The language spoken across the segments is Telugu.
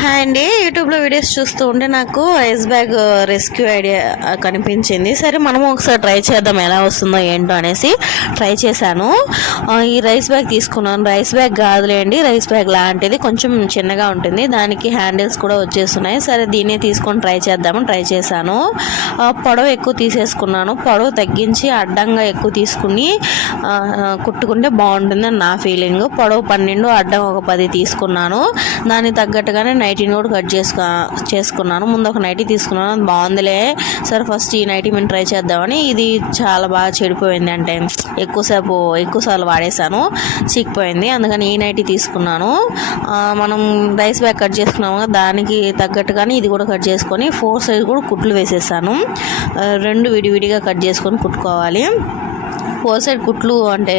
హాయ్ అండి, యూట్యూబ్లో వీడియోస్ చూస్తూ ఉంటే నాకు రైస్ బ్యాగ్ రెస్క్యూ ఐడియా కనిపించింది. సరే మనము ఒకసారి ట్రై చేద్దాం ఎలా వస్తుందో ఏంటో అనేసి ట్రై చేశాను. ఈ రైస్ బ్యాగ్ తీసుకున్నాను. రైస్ బ్యాగ్ కాదులేండి, రైస్ బ్యాగ్ లాంటిది, కొంచెం చిన్నగా ఉంటుంది, దానికి హ్యాండిల్స్ కూడా వచ్చేస్తున్నాయి. సరే దీన్ని తీసుకొని ట్రై చేద్దామని ట్రై చేశాను. పొడవు ఎక్కువ తీసేసుకున్నాను. పొడవు తగ్గించి అడ్డంగా ఎక్కువ తీసుకుని కుట్టుకుంటే బాగుంటుందని నా ఫీలింగ్. పొడవు 12, అడ్డం ఒక 10 తీసుకున్నాను. దానికి తగ్గట్టుగానే నైటీని కూడా కట్ చేసుకున్నాను. ముందు ఒక నైటీ తీసుకున్నాను, అది బాగుందిలే, సరే ఫస్ట్ ఈ నైటీ మేము ట్రై చేద్దామని. ఇది చాలా బాగా చెడిపోయింది, అంటే ఎక్కువసార్లు వాడేసాను, చీకిపోయింది. అందుకని ఈ నైటీ తీసుకున్నాను. మనం రైస్ బ్యాగ్ కట్ చేసుకున్నాము, దానికి తగ్గట్టుగానే ఇది కూడా కట్ చేసుకొని 4 సైజ్ కూడా కుట్లు వేసేసాను. 2 విడివిడిగా కట్ చేసుకొని కుట్టుకోవాలి. 4 సైడ్ కుట్లు అంటే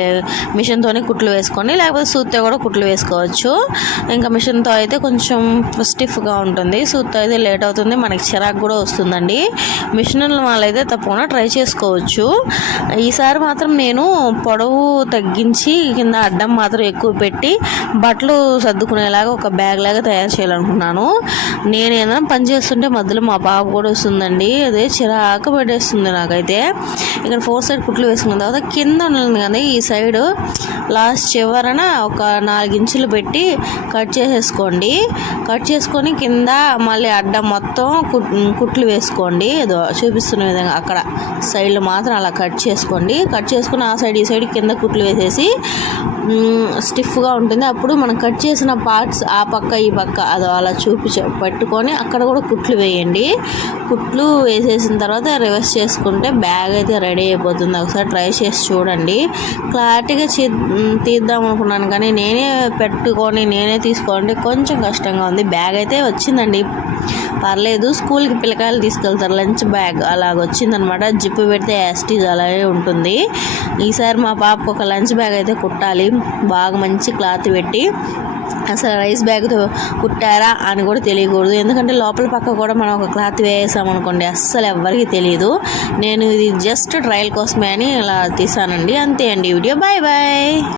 మిషన్తోనే కుట్లు వేసుకొని, లేకపోతే సూత్తో కూడా కుట్లు వేసుకోవచ్చు. ఇంకా మిషన్తో అయితే కొంచెం స్టిఫ్గా ఉంటుంది, సూత్తో అయితే లేట్ అవుతుంది, మనకి చిరాకు కూడా వస్తుందండి. మిషన్ వాళ్ళైతే తప్పకుండా ట్రై చేసుకోవచ్చు. ఈసారి మాత్రం నేను పొడవు తగ్గించి కింద అడ్డం మాత్రం ఎక్కువ పెట్టి బట్టలు సర్దుకునేలాగా ఒక బ్యాగ్ లాగా తయారు చేయాలనుకున్నాను. నేను ఏదైనా పని చేస్తుంటే మధ్యలో మా బాబు కూడా వస్తుందండి, అదే చిరాకు పడేస్తుంది నాకైతే. ఇక్కడ 4 సైడ్ కుట్లు వేసుకున్న తర్వాత కింద ఉన్నది కదా, ఈ సైడ్ లాస్ట్ చివరన ఒక 4 ఇంచులు పెట్టి కట్ చేసేసుకోండి. కట్ చేసుకొని కింద మళ్ళీ అడ్డం మొత్తం కుట్లు వేసుకోండి. ఏదో చూపిస్తున్న విధంగా అక్కడ సైడ్లో మాత్రం అలా కట్ చేసుకోండి. కట్ చేసుకుని ఆ సైడ్ ఈ సైడ్ కింద కుట్లు వేసేసి స్టిఫ్గా ఉంటుంది. అప్పుడు మనం కట్ చేసిన పార్ట్స్ ఆ పక్క ఈ పక్క అదో అలా పెట్టుకొని అక్కడ కూడా కుట్లు వేయండి. కుట్లు వేసేసిన తర్వాత రివర్స్ చేసుకుంటే బ్యాగ్ అయితే రెడీ అయిపోతుంది. ఒకసారి ట్రై చేసి చూడండి. క్లారిటీగా తీద్దాం అనుకున్నాను, కానీ నేనే తీసుకోవాలంటే కొంచెం కష్టంగా ఉంది. బ్యాగ్ అయితే వచ్చిందండి, పర్లేదు. స్కూల్కి పిల్లకాయలు తీసుకెళ్తారు, లంచ్ బ్యాగ్ అలాగ వచ్చిందనమాట. జిప్పు పెడితే యాస్టీజ్ అలాగే ఉంటుంది. ఈసారి మా పాపకు ఒక లంచ్ బ్యాగ్ అయితే కుట్టాలి, బాగా మంచి క్లాత్ పెట్టి. అసలు రైస్ బ్యాగ్తో కుట్టారా అని కూడా తెలియకూడదు, ఎందుకంటే లోపల పక్క కూడా మనం ఒక క్లాత్ వేసామనుకోండి అస్సలు ఎవ్వరికి తెలియదు. నేను ఇది జస్ట్ ట్రయల్ కోసమే అని ఇలా తీసానండి. అంతే అండి వీడియో. Bye bye.